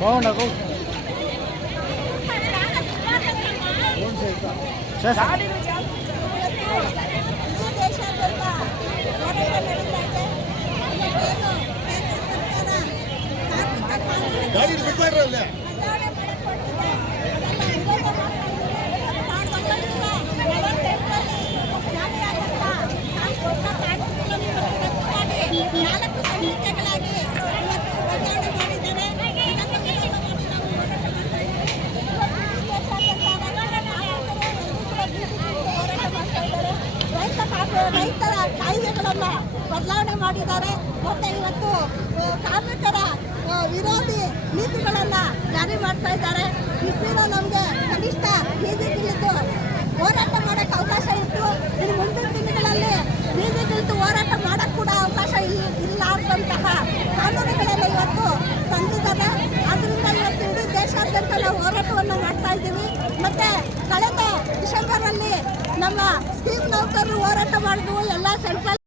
బాగుండకు ಗಾಡಿ ಬಿಟ್ಟಾರಲ್ಲ ರೈತರ ಕಾಯ್ದೆಗಳನ್ನ ಬದಲಾವಣೆ ಮಾಡಿದ್ದಾರೆ. ಮತ್ತೆ ಇವತ್ತು ಕಾರ್ಮಿಕರ ವಿರೋಧಿ ನೀತಿಗಳನ್ನ ಜಾರಿ ಮಾಡ್ತಾ ಇದ್ದಾರೆ. ಇಷ್ಟಿನ ನಮಗೆ ಕನಿಷ್ಠ ಬೀದಿಗಿಳಿದು ಹೋರಾಟ ಮಾಡಕ್ಕೆ ಅವಕಾಶ ಇತ್ತು. ಇನ್ನು ಮುಂದಿನ ದಿನಗಳಲ್ಲಿ ಬೀದಿಗಿಳಿದು ಹೋರಾಟ ಮಾಡಕ್ಕೆ ಕೂಡ ಅವಕಾಶ ಇಲ್ಲಾರ್ದಂತಹ ಕಾನೂನುಗಳೆಲ್ಲ ಇವತ್ತು ತಂದಿದ್ದಾರೆ. ಅದರಿಂದ ಇವತ್ತು ಇಡೀ ದೇಶಾದ್ಯಂತ ನಾವು ಹೋರಾಟವನ್ನು ಮಾಡ್ತಾ ಇದ್ದೀವಿ. ಮತ್ತೆ ಕಳೆದ ಡಿಸೆಂಬರ್ ಅಲ್ಲಿ ನಮ್ಮ ಸ್ಕೀಮ್ ನೌಕರರು ಹೋರಾಟ ಮಾಡಿದ್ವು ಎಲ್ಲ ಸೆಂಟ್ರಲ್